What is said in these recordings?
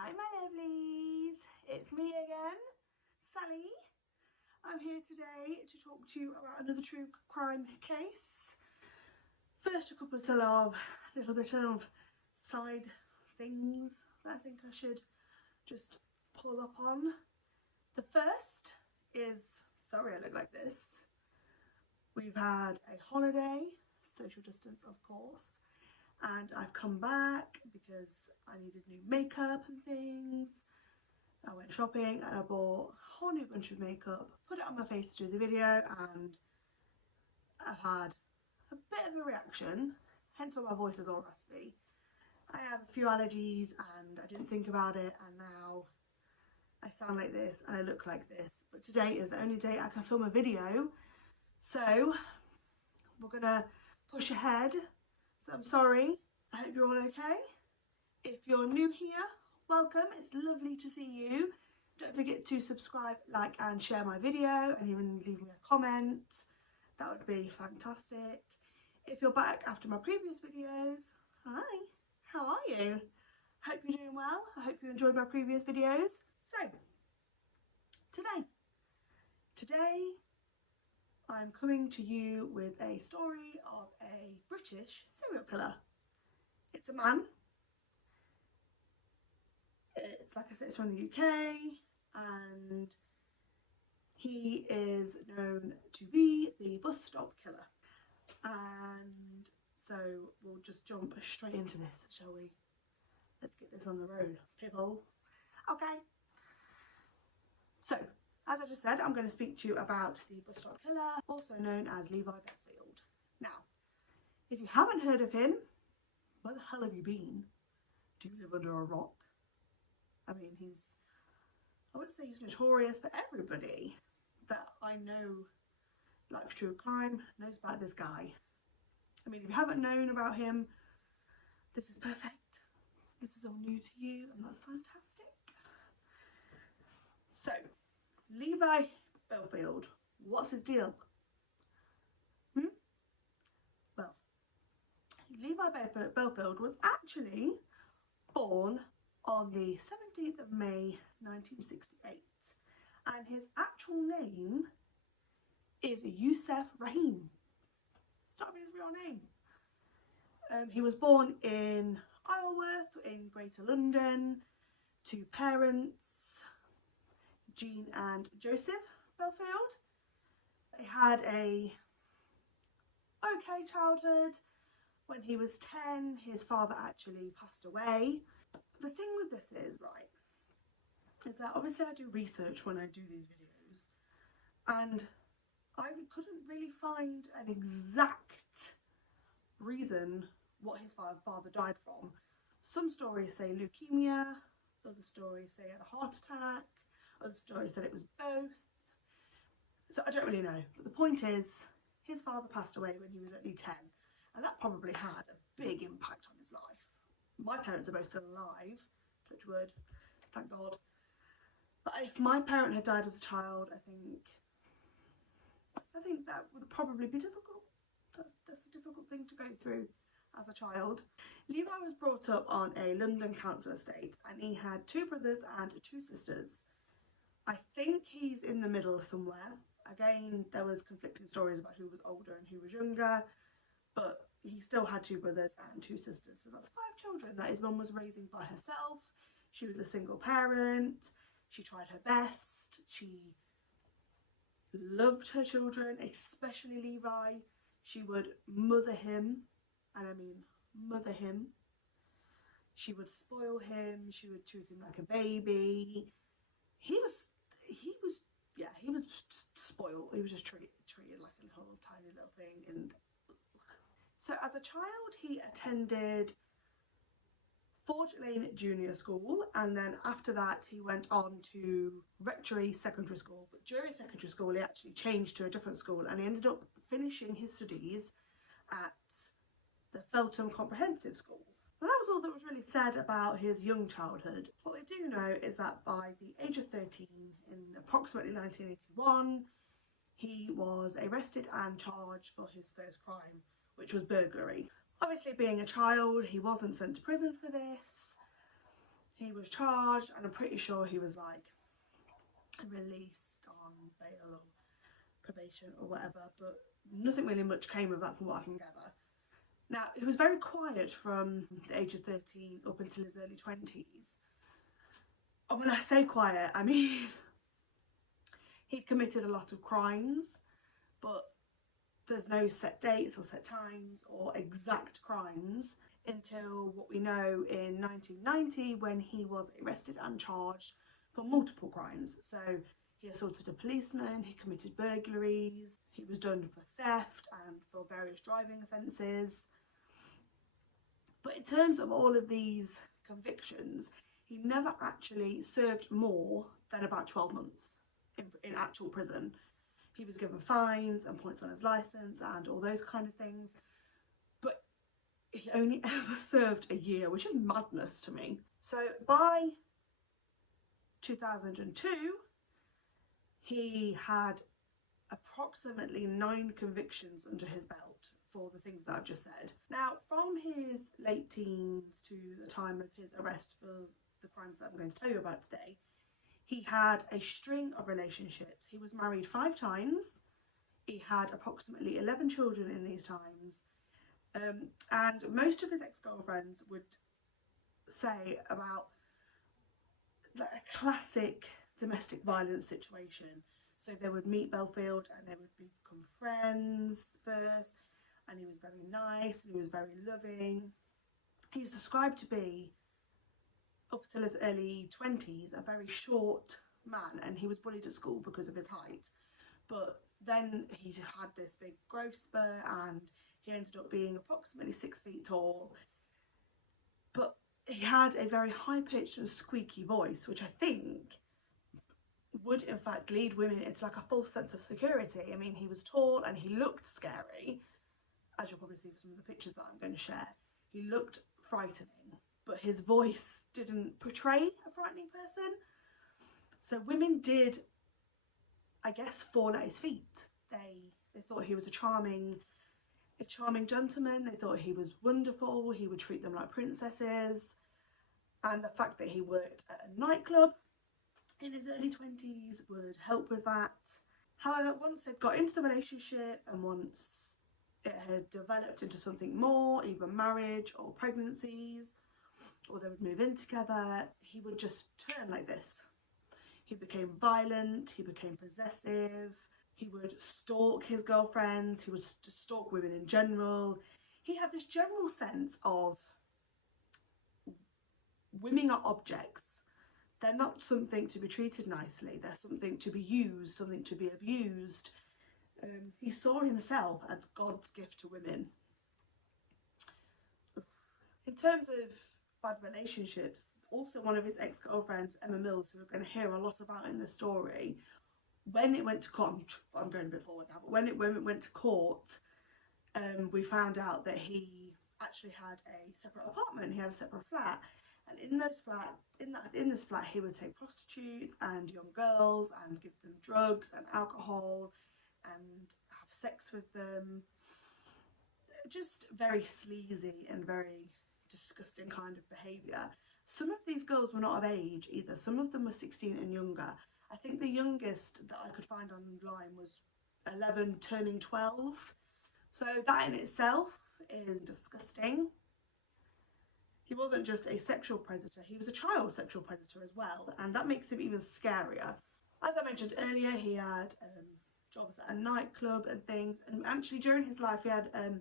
Hi my lovelies, it's me again, Sally. I'm here today to talk to you about another true crime case. First, a couple of little bit of side things that I think I should just pull up on. The first is, sorry I look like this. We've had a holiday, social distance of course, and I've come back because I needed new makeup and things. I went shopping and I bought a whole new bunch of makeup, put it on my face to do the video, and I've had a bit of a reaction, hence why my voice is all raspy. I have a few allergies and I didn't think about it, and now I sound like this and I look like this. But today is the only day I can film a video, so we're gonna push ahead. So I'm sorry, I hope you're all okay. If you're new here, welcome, it's lovely to see you. Don't forget to subscribe, like and share my video, and even leave me a comment. That would be fantastic. If you're back after my previous videos, hi, how are you? Hope you're doing well. I hope you enjoyed my previous videos. So, today I'm coming to you with a story of a British serial killer. It's a man. It's, like I said, it's from the UK, and he is known to be the bus stop killer. And so we'll just jump straight into this, shall we? Let's get this on the road, people. Okay. So, as I just said, I'm going to speak to you about the bus stop killer, also known as Levi Bellfield. Now, if you haven't heard of him, where the hell have you been? Do you live under a rock? I mean, I wouldn't say he's notorious, but everybody that I know likes true crime knows about this guy. I mean, if you haven't known about him, this is perfect. This is all new to you, and that's fantastic. So, Levi Bellfield, what's his deal? Well, Levi Bellfield was actually born on the 17th of May 1968, and his actual name is Yusuf Rahim. It's not even his real name. He was born in Isleworth in Greater London to parents Jean and Joseph Bellfield. He had a okay childhood. When he was 10, his father actually passed away. The thing with this is, right, is that obviously I do research when I do these videos, and I couldn't really find an exact reason what his father died from. Some stories say leukemia, other stories say he had a heart attack, other stories said it was both. So I don't really know, but the point is, his father passed away when he was only 10, and that probably had a big impact on his life. My parents are both still alive, touch wood, thank God. But if my parent had died as a child, I think that would probably be difficult. That's a difficult thing to go through as a child. Levi was brought up on a London council estate, and he had 2 brothers and 2 sisters. I think he's in the middle somewhere. Again, there was conflicting stories about who was older and who was younger, but he still had 2 brothers and 2 sisters. So that's 5 children that his mum was raising by herself. She was a single parent. She tried her best. She loved her children, especially Levi. She would mother him, and I mean mother him. She would spoil him. She would treat him like a baby. He was just spoiled. He was just treated like a little tiny little thing. And so as a child, he attended Forge Lane Junior School, and then after that he went on to Rectory Secondary School. But during secondary school he actually changed to a different school, and he ended up finishing his studies at the Feltham Comprehensive School. Well, that was all that was really said about his young childhood. What we do know is that by the age of 13, in approximately 1981, he was arrested and charged for his first crime, which was burglary. Obviously, being a child, he wasn't sent to prison for this. He was charged, and I'm pretty sure he was like released on bail or probation or whatever, but nothing really much came of that from what I can gather. Now, he was very quiet from the age of 13 up until his early 20s. And when I say quiet, I mean he'd committed a lot of crimes, but there's no set dates or set times or exact crimes until what we know in 1990, when he was arrested and charged for multiple crimes. So he assaulted a policeman, he committed burglaries, he was done for theft and for various driving offences. But in terms of all of these convictions, he never actually served more than about 12 months in actual prison. He was given fines and points on his licence and all those kind of things, but he only ever served a year, which is madness to me. So by 2002, he had approximately 9 convictions under his belt for the things that I've just said. Now, from his late teens to the time of his arrest for the crimes that I'm going to tell you about today, he had a string of relationships. He was married 5 times. He had approximately 11 children in these times. And most of his ex-girlfriends would say about a classic domestic violence situation. So they would meet Bellfield and they would become friends first, and he was very nice and he was very loving. He's described to be, up until his early 20s, a very short man, and he was bullied at school because of his height. But then he had this big growth spurt and he ended up being approximately 6 feet tall. But he had a very high-pitched and squeaky voice, which I think would in fact lead women into like a false sense of security. I mean, he was tall and he looked scary, as you'll probably see from some of the pictures that I'm going to share. He looked frightening, but his voice didn't portray a frightening person. So women did, I guess, fall at his feet. They thought he was a charming gentleman. They thought he was wonderful. He would treat them like princesses. And the fact that he worked at a nightclub in his early 20s would help with that. However, once they'd got into the relationship and once it had developed into something more, either marriage or pregnancies, or they would move in together, he would just turn like this. He became violent, he became possessive, he would stalk his girlfriends, he would just stalk women in general. He had this general sense of women are objects. They're not something to be treated nicely, they're something to be used, something to be abused. He saw himself as God's gift to women. In terms of bad relationships, also one of his ex-girlfriends, Emma Mills, who we're going to hear a lot about in the story, when it went to court, I'm going a bit forward now, but when it went to court, we found out that he actually had a separate apartment, he had a separate flat. And in this flat, he would take prostitutes and young girls and give them drugs and alcohol and have sex with them. Just very sleazy and very disgusting kind of behaviour. Some of these girls were not of age either. Some of them were 16 and younger. I think the youngest that I could find online was 11 turning 12. So that in itself is disgusting. He wasn't just a sexual predator, he was a child sexual predator as well, and that makes him even scarier. As I mentioned earlier, he had jobs at a nightclub and things, and actually during his life he had a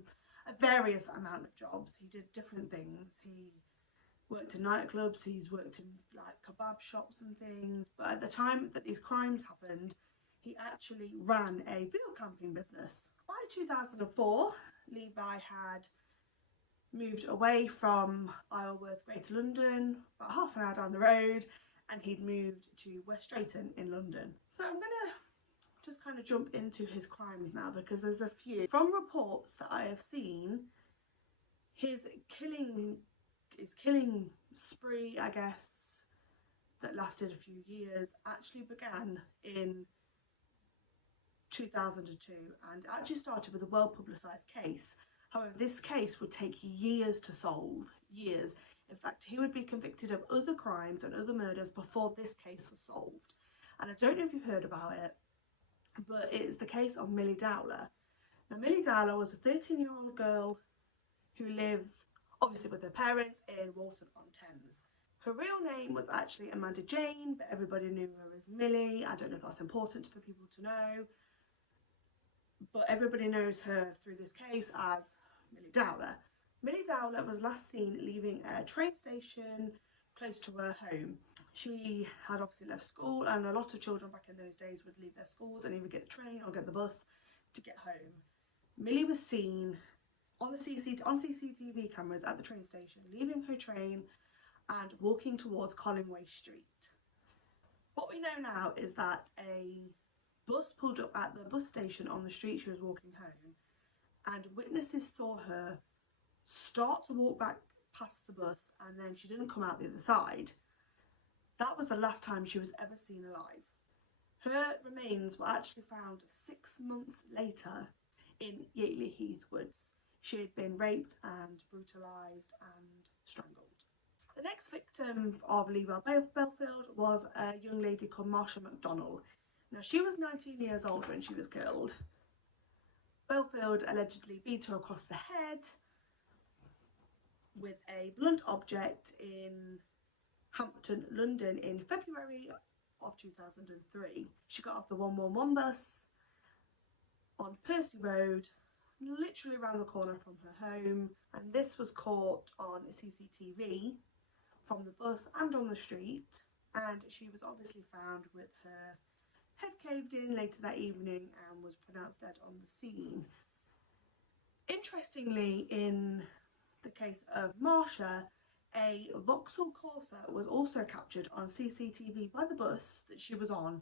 various amount of jobs. He did different things. He worked in nightclubs, he's worked in like kebab shops and things, but at the time that these crimes happened, he actually ran a field camping business. By 2004, Levi had moved away from Isleworth, Greater London, about half an hour down the road, and he'd moved to West Drayton in London. So I'm gonna just kind of jump into his crimes now, because there's a few. From reports that I have seen, his killing spree, I guess, that lasted a few years, actually began in 2002 and actually started with a well publicised case. However, this case would take years to solve, years. In fact, he would be convicted of other crimes and other murders before this case was solved. And I don't know if you've heard about it, but it's the case of Millie Dowler. Now, Millie Dowler was a 13-year-old girl who lived, obviously, with her parents in Walton-on-Thames. Her real name was actually Amanda Jane, but everybody knew her as Millie. I don't know if that's important for people to know, but everybody knows her through this case as Millie Dowler. Millie Dowler was last seen leaving a train station close to her home. She had obviously left school, and a lot of children back in those days would leave their schools and either get the train or get the bus to get home. Millie was seen on CCTV cameras at the train station, leaving her train and walking towards Collingway Street. What we know now is that a bus pulled up at the bus station on the street she was walking home, and witnesses saw her start to walk back past the bus, and then she didn't come out the other side. That was the last time she was ever seen alive. Her remains were actually found 6 months later in Yateley Heath Woods. She had been raped and brutalised and strangled. The next victim of Levi Bellfield was a young lady called Marsha McDonnell. Now, she was 19 years old when she was killed. Bellfield allegedly beat her across the head with a blunt object in Hampton, London in February of 2003. She got off the 111 bus on Percy Road, literally around the corner from her home, and this was caught on CCTV from the bus and on the street, and she was obviously found with her head caved in later that evening and was pronounced dead on the scene. Interestingly, in the case of Marsha, a Vauxhall Corsa was also captured on CCTV by the bus that she was on,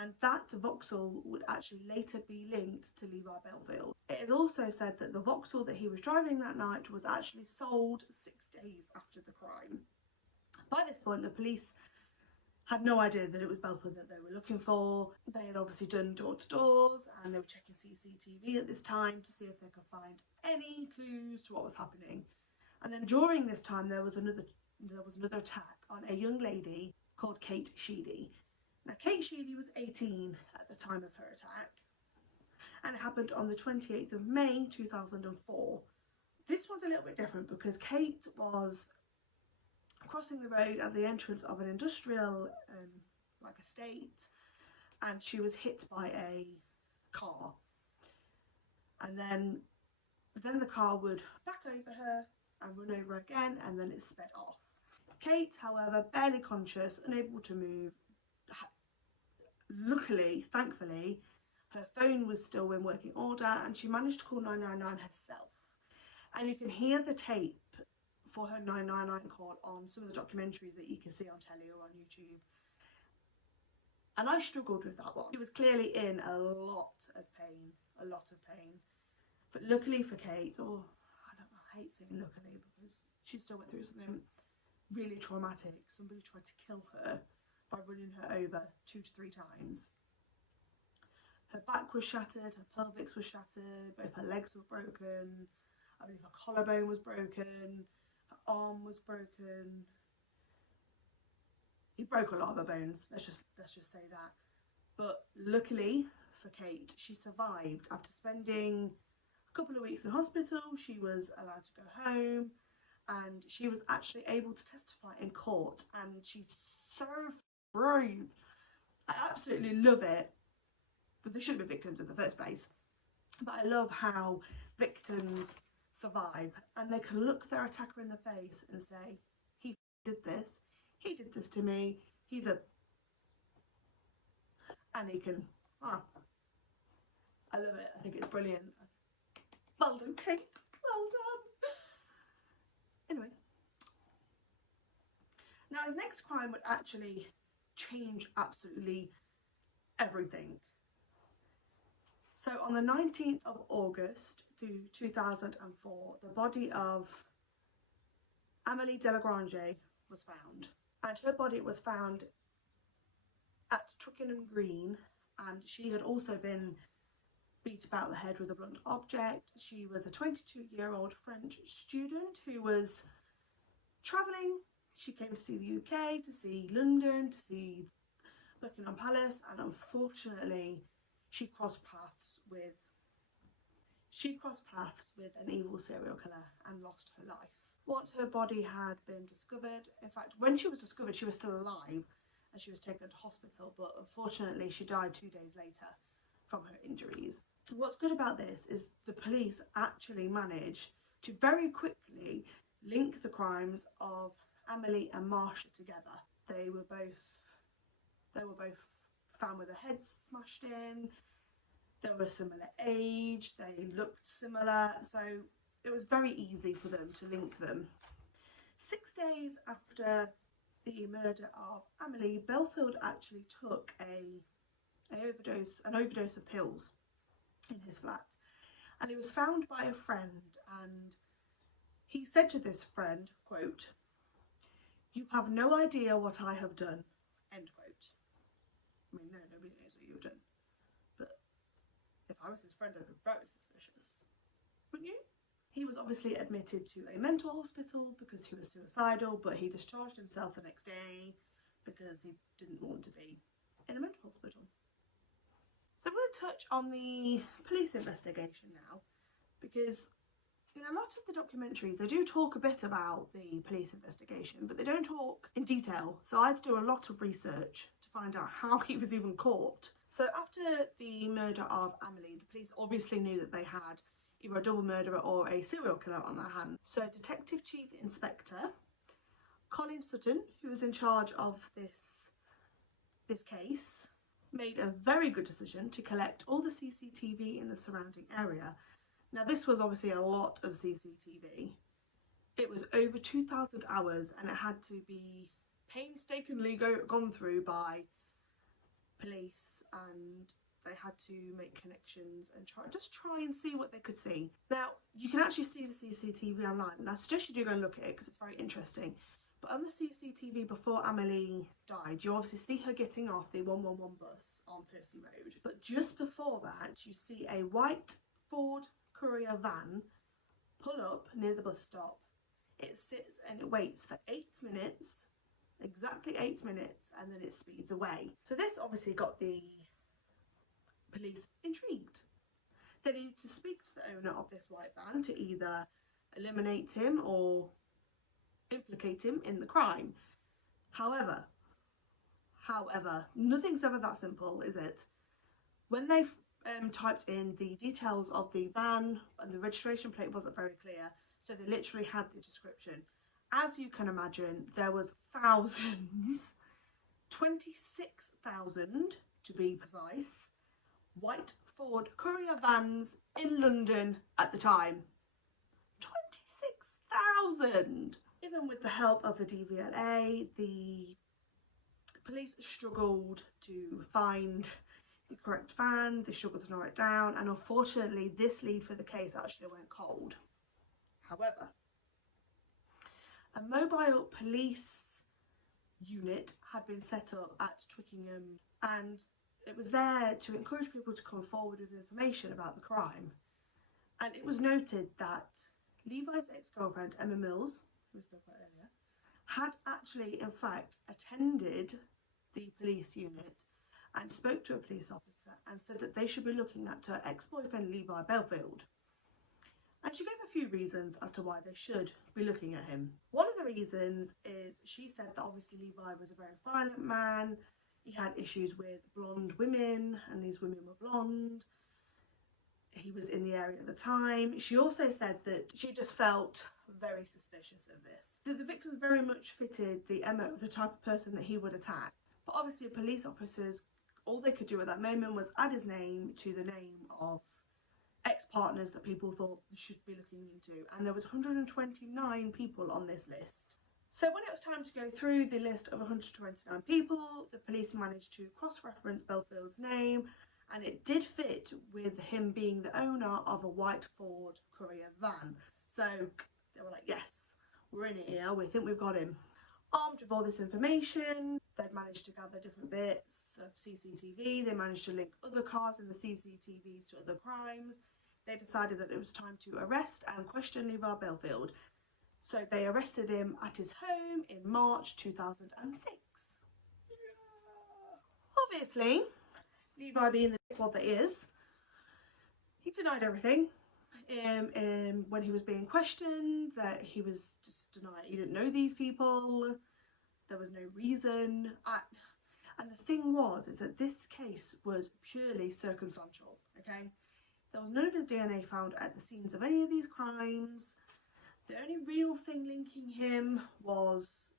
and that Vauxhall would actually later be linked to Levi Bellfield. It is also said that the Vauxhall that he was driving that night was actually sold 6 days after the crime. By this point, the police had no idea that it was Bellfield that they were looking for. They had obviously done door-to-doors, and they were checking CCTV at this time to see if they could find any clues to what was happening. And then during this time, there was another attack on a young lady called Kate Sheedy. Now, Kate Sheedy was 18 at the time of her attack, and it happened on the 28th of May 2004. This one's a little bit different because Kate was crossing the road at the entrance of an industrial estate, and she was hit by a car, and then the car would back over her and run over again, and then it sped off. Kate, however, barely conscious, unable to move. Luckily, thankfully, her phone was still in working order, and she managed to call 999 herself. And you can hear the tape for her 999 call on some of the documentaries that you can see on telly or on YouTube. And I struggled with that one. She was clearly in a lot of pain. But luckily for Kate, I hate saying luckily because she still went through something really traumatic. Somebody tried to kill her by running her over 2 to 3 times. Her back was shattered, her pelvis was shattered, both her legs were broken, I believe her collarbone was broken, her arm was broken. He broke a lot of her bones, let's just say that. But luckily for Kate, she survived. After spending a couple of weeks in hospital, she was allowed to go home, and she was actually able to testify in court, and she's so brave. I absolutely love it, but they shouldn't be victims in the first place. But I love how victims survive, and they can look their attacker in the face and say, he did this to me, and he can, I love it. I think it's brilliant. Well done, Kate, well done. Anyway, now his next crime would actually change absolutely everything. So on the 19th of August through 2004, the body of Amélie Delagrange was found, and her body was found at Twickenham Green, and she had also been beat about the head with a blunt object. She was a 22-year-old French student who was Travelling, she came to see the UK, to see London, to see Buckingham Palace, and unfortunately she crossed paths with an evil serial killer and lost her life. Once her body had been discovered, in fact when she was discovered she was still alive and she was taken to hospital, but unfortunately she died 2 days later from her injuries. What's good about this is the police actually managed to very quickly link the crimes of Emily and Marsha together. They were both found with their heads smashed in. They were a similar age, they looked similar, so it was very easy for them to link them. 6 days after the murder of Emily, Bellfield actually took an overdose of pills in his flat, and he was found by a friend, and he said to this friend, quote, "You have no idea what I have done," end quote. I mean, no, nobody knows what you've done, but if I was his friend I'd be very suspicious, wouldn't you? He was obviously admitted to a mental hospital because he was suicidal, but he discharged himself the next day because he didn't want to be in a mental hospital. So I'm going to touch on the police investigation now, because in a lot of the documentaries they do talk a bit about the police investigation, but they don't talk in detail, so I had to do a lot of research to find out how he was even caught. So after the murder of Emily, the police obviously knew that they had either a double murderer or a serial killer on their hands. So Detective Chief Inspector Colin Sutton, who was in charge of this case, made a very good decision to collect all the CCTV in the surrounding area. Now this was obviously a lot of CCTV. It was over 2,000 hours, and it had to be painstakingly gone through by police, and they had to make connections and try and see what they could see. Now you can actually see the CCTV online, and I suggest you do go and look at it because it's very interesting. But on the CCTV before Emily died, you obviously see her getting off the 111 bus on Percy Road, but just before that you see a white Ford courier van pull up near the bus stop. It sits and it waits for 8 minutes, exactly 8 minutes, and then it speeds away. So this obviously got the police intrigued. They needed to speak to the owner of this white van to either eliminate him or implicate him in the crime. However, nothing's ever that simple, is it? When they typed in the details of the van, and the registration plate wasn't very clear, so they literally had the description. As you can imagine, there was thousands, 26,000 to be precise, white Ford courier vans in London at the time. 26,000! Even with the help of the DVLA, the police struggled to find the correct van, they struggled to narrow it down, and unfortunately this lead for the case actually went cold. However, a mobile police unit had been set up at Twickenham, and it was there to encourage people to come forward with information about the crime. And it was noted that Levi's ex-girlfriend, Emma Mills, who we spoke about earlier, had actually in fact attended the police unit and spoke to a police officer and said that they should be looking at her ex-boyfriend Levi Bellfield. And she gave a few reasons as to why they should be looking at him. One of the reasons is she said that obviously Levi was a very violent man. He had issues with blonde women, and these women were blonde. He was in the area at the time. She also said that she just felt very suspicious of this. That the victims very much fitted the MO of the type of person that he would attack. But obviously police officers, all they could do at that moment was add his name to the name of ex-partners that people thought should be looking into, and there was 129 people on this list. So when it was time to go through the list of 129 people, the police managed to cross-reference Bellfield's name, and it did fit with him being the owner of a white Ford courier van. So they were like, yes, we're in it here, we think we've got him. Armed with all this information, they'd managed to gather different bits of CCTV, they managed to link other cars in the CCTVs to other crimes. They decided that it was time to arrest and question Levi Bellfield. So they arrested him at his home in March 2006. Obviously, Levi, being the dickwad that he is, he denied everything. When he was being questioned, that he was just denying he didn't know these people, there was no reason. And the thing was, is that this case was purely circumstantial, okay? There was none of his DNA found at the scenes of any of these crimes. The only real thing linking him was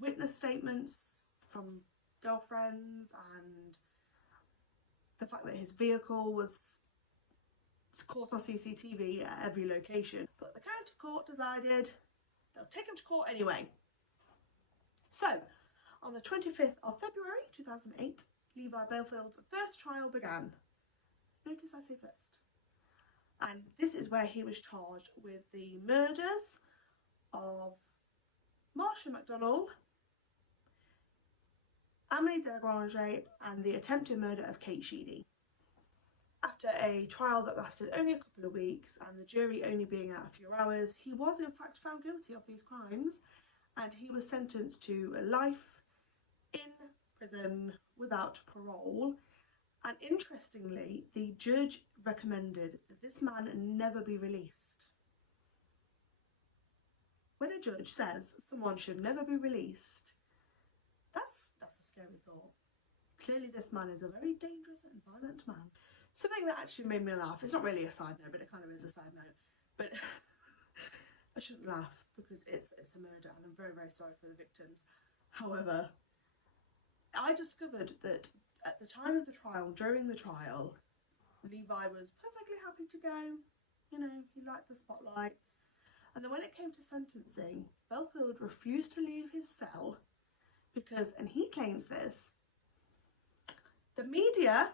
witness statements from girlfriends and the fact that his vehicle was caught on CCTV at every location. But the county court decided they'll take him to court anyway. So, on the 25th of February 2008, Levi Bellfield's first trial began. Notice I say first. And this is where he was charged with the murders of Marsha McDonald, Amélie Desgrange, and the attempted murder of Kate Sheedy. After a trial that lasted only a couple of weeks and the jury only being out a few hours, he was in fact found guilty of these crimes, and he was sentenced to life in prison without parole. And interestingly, the judge recommended that this man never be released. When a judge says someone should never be released, that's a scary thought. Clearly this man is a very dangerous and violent man. Something that actually made me laugh, it's not really a side note, but it kind of is a side note, but I shouldn't laugh because it's a murder and I'm very, very sorry for the victims. However, I discovered that at the time of the trial, during the trial, Levi was perfectly happy to go. You know, he liked the spotlight. And then when it came to sentencing, Bellfield refused to leave his cell because, and he claims this, the media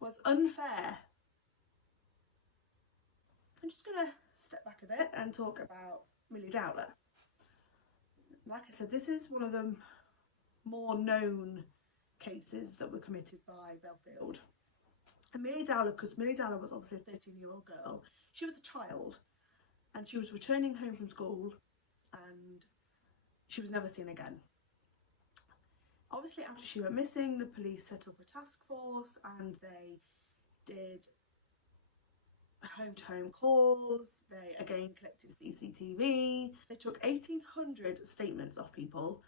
was unfair. I'm just going to step back a bit and talk about Millie Dowler. Like I said, this is one of the more known cases that were committed by Bellfield. And Millie Dowler, because Millie Dowler was obviously a 13-year-old girl, she was a child and she was returning home from school and she was never seen again. Obviously after she went missing, the police set up a task force and they did home-to-home calls. They again collected CCTV. They took 1,800 statements of people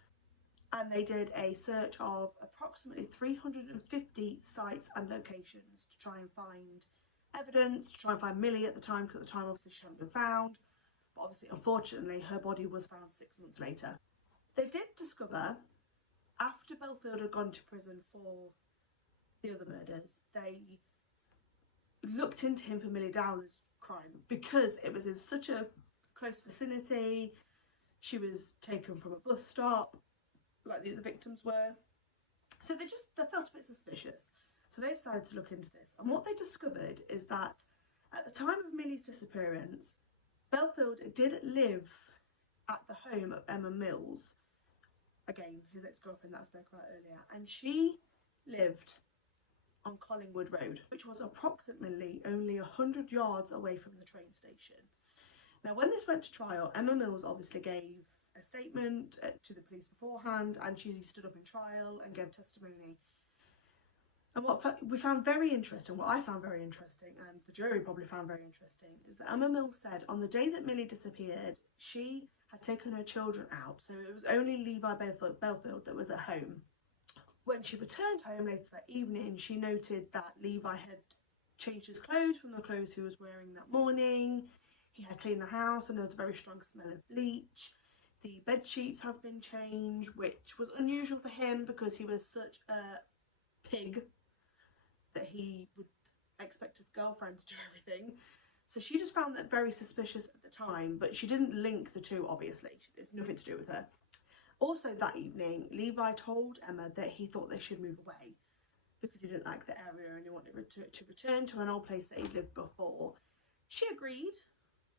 and they did a search of approximately 350 sites and locations to try and find evidence, to try and find Millie at the time, because at the time obviously she hadn't been found. But obviously, unfortunately, her body was found 6 months later. They did discover, after Bellfield had gone to prison for the other murders, they looked into him for Millie Dowler's crime because it was in such a close vicinity. She was taken from a bus stop, like the other victims were. So they felt a bit suspicious. So they decided to look into this. And what they discovered is that at the time of Millie's disappearance, Bellfield did live at the home of Emma Mills, again, his ex-girlfriend that I spoke about earlier, and she lived on Collingwood Road, which was approximately only 100 yards away from the train station. Now, when this went to trial, Emma Mills obviously gave a statement to the police beforehand, and she stood up in trial and gave testimony. And what we found very interesting, what I found very interesting, and the jury probably found very interesting, is that Emma Mills said on the day that Millie disappeared, she had taken her children out, so it was only Levi Bellfield that was at home. When she returned home later that evening, she noted that Levi had changed his clothes from the clothes he was wearing that morning. He had cleaned the house and there was a very strong smell of bleach. The bed sheets has been changed, which was unusual for him because he was such a pig that he would expect his girlfriend to do everything. So she just found that very suspicious at the time, but she didn't link the two, obviously. It's nothing to do with her. Also that evening, Levi told Emma that he thought they should move away because he didn't like the area and he wanted to return to an old place that he'd lived before. She agreed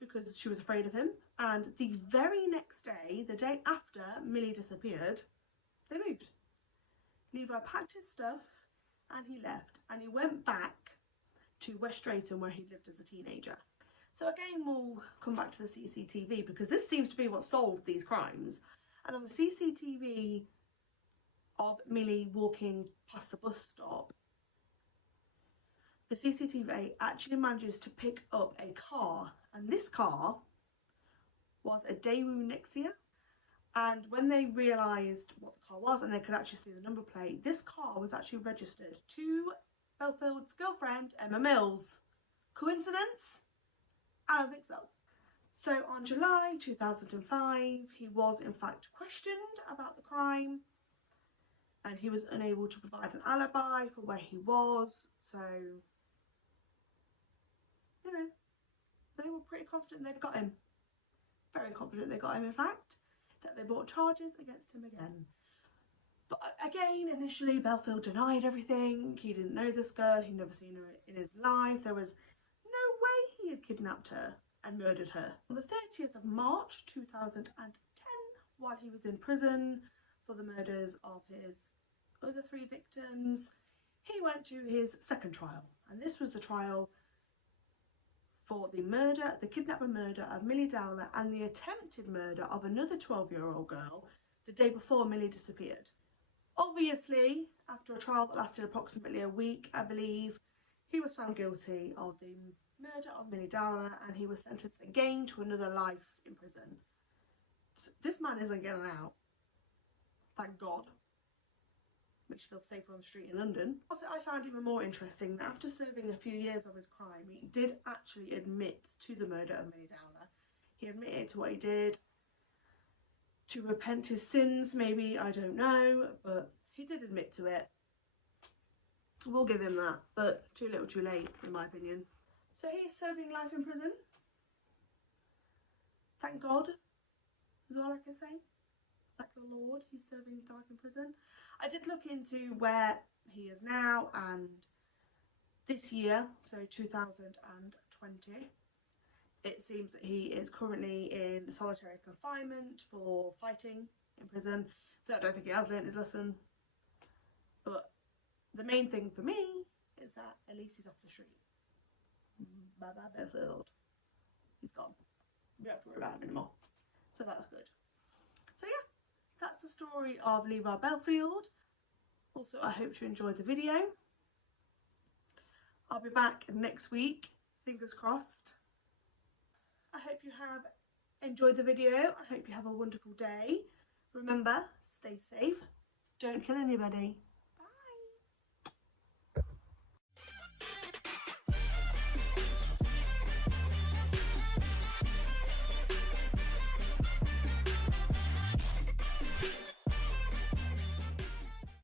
because she was afraid of him, and the very next day, the day after Millie disappeared, they moved. Levi packed his stuff and he left, and he went back to West Drayton where he lived as a teenager. So again, we'll come back to the CCTV because this seems to be what solved these crimes. And on the CCTV of Millie walking past the bus stop, the CCTV actually manages to pick up a car, and this car was a Daewoo Nexia. And when they realised what the car was and they could actually see the number plate, this car was actually registered to Bellfield's girlfriend, Emma Mills. Coincidence? I don't think so. So on July 2005, he was in fact questioned about the crime, and he was unable to provide an alibi for where he was. So, you know, they were pretty confident they'd got him. Very confident they got him, in fact, that they brought charges against him again. But again, initially Bellfield denied everything. He didn't know this girl, he'd never seen her in his life. There was no way he had kidnapped her and murdered her. On the 30th of March 2010, while he was in prison for the murders of his other 3 victims, he went to his second trial. And this was the trial for the kidnap and murder of Millie Dowler and the attempted murder of another 12-year-old girl the day before Millie disappeared. Obviously, after a trial that lasted approximately a week, I believe, he was found guilty of the murder of Millie Dowler and he was sentenced again to another life in prison. So this man isn't getting out. Thank God. Makes you feel safer on the street in London. Also, I found even more interesting that after serving a few years of his crime, he did actually admit to the murder of Millie Dowler. He admitted to what he did, to repent his sins, maybe, I don't know, but he did admit to it. We'll give him that, but too little too late, in my opinion. So he's serving life in prison. Thank God, is all I can say. Like the Lord, he's serving life in prison. I did look into where he is now, and this year, so 2020, it seems that he is currently in solitary confinement for fighting in prison. So I don't think he has learnt his lesson. But the main thing for me is that at least he's off the street. Bye bye Bellfield. He's gone. We don't have to worry about him anymore. So that's good. So yeah, that's the story of Levi Bellfield. Also, I hope you enjoyed the video. I'll be back next week, fingers crossed. I hope you have enjoyed the video. I hope you have a wonderful day. Remember, stay safe. Don't kill anybody.